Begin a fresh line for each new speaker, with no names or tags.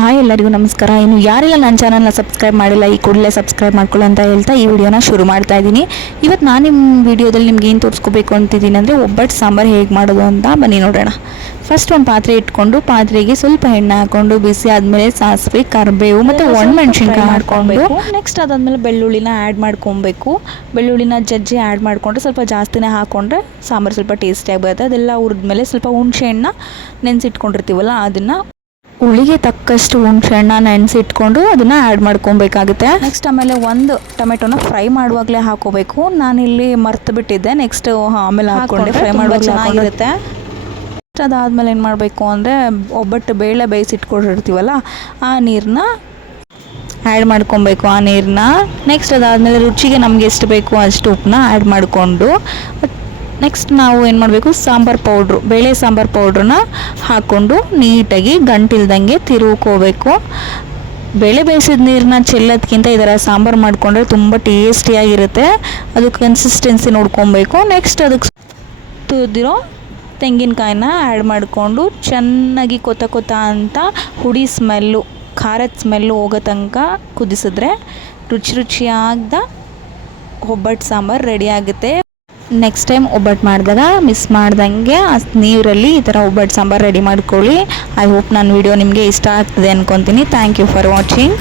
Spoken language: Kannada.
ಹಾಯ್ ಎಲ್ಲರಿಗೂ ನಮಸ್ಕಾರ. ಇನ್ನು ಯಾರೆಲ್ಲ ನನ್ನ ಚಾನಲ್ನ ಸಬ್ಸ್ಕ್ರೈಬ್ ಮಾಡಿಲ್ಲ ಈ ಕೂಡಲೇ ಸಬ್ಸ್ಕ್ರೈಬ್ ಮಾಡ್ಕೊಳ್ಳಿ ಅಂತ ಹೇಳ್ತಾ ಈ ವಿಡಿಯೋನ ಶುರು ಮಾಡ್ತಾ ಇದ್ದೀನಿ. ಇವತ್ತು ನಾನು ನಿಮ್ಮ ವಿಡಿಯೋದಲ್ಲಿ ನಿಮ್ಗೆ ಏನು ತೋರಿಸ್ಕೋಬೇಕು ಅಂತಿದ್ದೀನಿ ಅಂದರೆ ಒಬ್ಬಟ್ಟು ಸಾಂಬಾರು ಹೇಗೆ ಮಾಡೋದು ಅಂತ ಬನ್ನಿ ನೋಡೋಣ. ಫಸ್ಟ್ ಒಂದು ಪಾತ್ರೆ ಇಟ್ಕೊಂಡು ಪಾತ್ರೆಗೆ ಸ್ವಲ್ಪ ಎಣ್ಣೆ ಹಾಕೊಂಡು ಬಿಸಿ ಆದಮೇಲೆ ಸಾಸಿವೆ ಕರಿಬೇವು ಮತ್ತು ಒಣಮೆಣ್ಸಿನ್ಕಾಯಿ ಮಾಡ್ಕೊಬೇಕು. ನೆಕ್ಸ್ಟ್ ಅದಾದಮೇಲೆ ಬೆಳ್ಳುಳ್ಳಿನ ಆ್ಯಡ್ ಮಾಡ್ಕೊಬೇಕು. ಬೆಳ್ಳುಳ್ಳಿನ ಜಜ್ಜಿ ಆ್ಯಡ್ ಮಾಡಿಕೊಂಡ್ರೆ ಸ್ವಲ್ಪ ಜಾಸ್ತಿನೇ ಹಾಕ್ಕೊಂಡ್ರೆ ಸಾಂಬಾರು ಸ್ವಲ್ಪ ಟೇಸ್ಟಿಯಾಗಿ ಬರುತ್ತೆ. ಅದೆಲ್ಲ ಹುರಿದ್ಮೇಲೆ ಸ್ವಲ್ಪ ಹುಣಸೆ ಹಣ್ಣು ನೆನೆಸಿಟ್ಕೊಂಡಿರ್ತೀವಲ್ಲ ಅದನ್ನು ಹುಳಿಗೆ ತಕ್ಕಷ್ಟು ಹುಣಸೆ ಹಣ್ಣ ನೆನೆಸಿಟ್ಕೊಂಡು ಅದನ್ನು ಆ್ಯಡ್ ಮಾಡ್ಕೊಬೇಕಾಗುತ್ತೆ. ನೆಕ್ಸ್ಟ್ ಆಮೇಲೆ ಒಂದು ಟೊಮೆಟೊನ ಫ್ರೈ ಮಾಡುವಾಗಲೇ ಹಾಕೋಬೇಕು. ಇಲ್ಲಿ ಮರ್ತು ಬಿಟ್ಟಿದ್ದೆ. ನೆಕ್ಸ್ಟ್ ಆಮೇಲೆ ಹಾಕೊಂಡೆ ಫ್ರೈ ಮಾಡುವಾಗ ಚೆನ್ನಾಗಿರುತ್ತೆ ನೆಕ್ಸ್ಟ್ ಅದಾದಮೇಲೆ ಏನು ಮಾಡಬೇಕು ಅಂದರೆ ಒಬ್ಬಟ್ಟು ಬೇಳೆ ಬೇಯಿಸಿಟ್ಕೊಂಡಿರ್ತೀವಲ್ಲ ಆ ನೀರನ್ನ ಆ್ಯಡ್ ಮಾಡ್ಕೊಬೇಕು ಆ ನೀರನ್ನ ನೆಕ್ಸ್ಟ್ ಅದಾದಮೇಲೆ ರುಚಿಗೆ ನಮ್ಗೆ ಎಷ್ಟು ಬೇಕು ಅಷ್ಟು ಉಪ್ಪನ್ನ ಆ್ಯಡ್ ಮಾಡಿಕೊಂಡು ನೆಕ್ಸ್ಟ್ ನಾವು ಏನು ಮಾಡಬೇಕು? ಸಾಂಬಾರು ಪೌಡ್ರು ಬೇಳೆ ಸಾಂಬಾರು ಪೌಡ್ರನ್ನ ಹಾಕ್ಕೊಂಡು ನೀಟಾಗಿ ಗಂಟಿಲ್ದಂಗೆ ತಿರುವುಕೋಬೇಕು. ಬೇಳೆ ಬೇಯಿಸಿದ ನೀರನ್ನ ಚೆಲ್ಲೋದಕ್ಕಿಂತ ಇದರ ಸಾಂಬಾರು ಮಾಡಿಕೊಂಡ್ರೆ ತುಂಬ ಟೇಸ್ಟಿಯಾಗಿರುತ್ತೆ ಅದು ಕನ್ಸಿಸ್ಟೆನ್ಸಿ ನೋಡ್ಕೊಬೇಕು. ನೆಕ್ಸ್ಟ್ ಅದಕ್ಕೆ ತುರಿದಿರೋ ತೆಂಗಿನಕಾಯಿನ ಆ್ಯಡ್ ಮಾಡಿಕೊಂಡು ಚೆನ್ನಾಗಿ ಕೊತ ಕೊತ ಅಂತ ಹುಡಿ ಸ್ಮೆಲ್ಲು ಖಾರದ ಸ್ಮೆಲ್ಲು ಹೋಗೋ ತನಕ ಕುದಿಸಿದ್ರೆ ರುಚಿ ರುಚಿಯಾಗ್ದ ಒಬ್ಬಟ್ಟು ಸಾಂಬಾರು ರೆಡಿ ಆಗುತ್ತೆ. ನೆಕ್ಸ್ಟ್ ಟೈಮ್ ಒಬ್ಬಟ್ಟು ಮಾಡಿದಾಗ ಮಿಸ್ ಮಾಡ್ದಂಗೆ ಆ ನೀರಲ್ಲಿ ಈ ಥರ ಒಬ್ಬಟ್ಟು ಸಾಂಬಾರು ರೆಡಿ ಮಾಡ್ಕೊಳ್ಳಿ. ಐ ಹೋಪ್ ನನ್ನ ವಿಡಿಯೋ ನಿಮಗೆ ಇಷ್ಟ ಆಗ್ತದೆ ಅಂದ್ಕೊತೀನಿ ಥ್ಯಾಂಕ್ ಯು ಫಾರ್ ವಾಚಿಂಗ್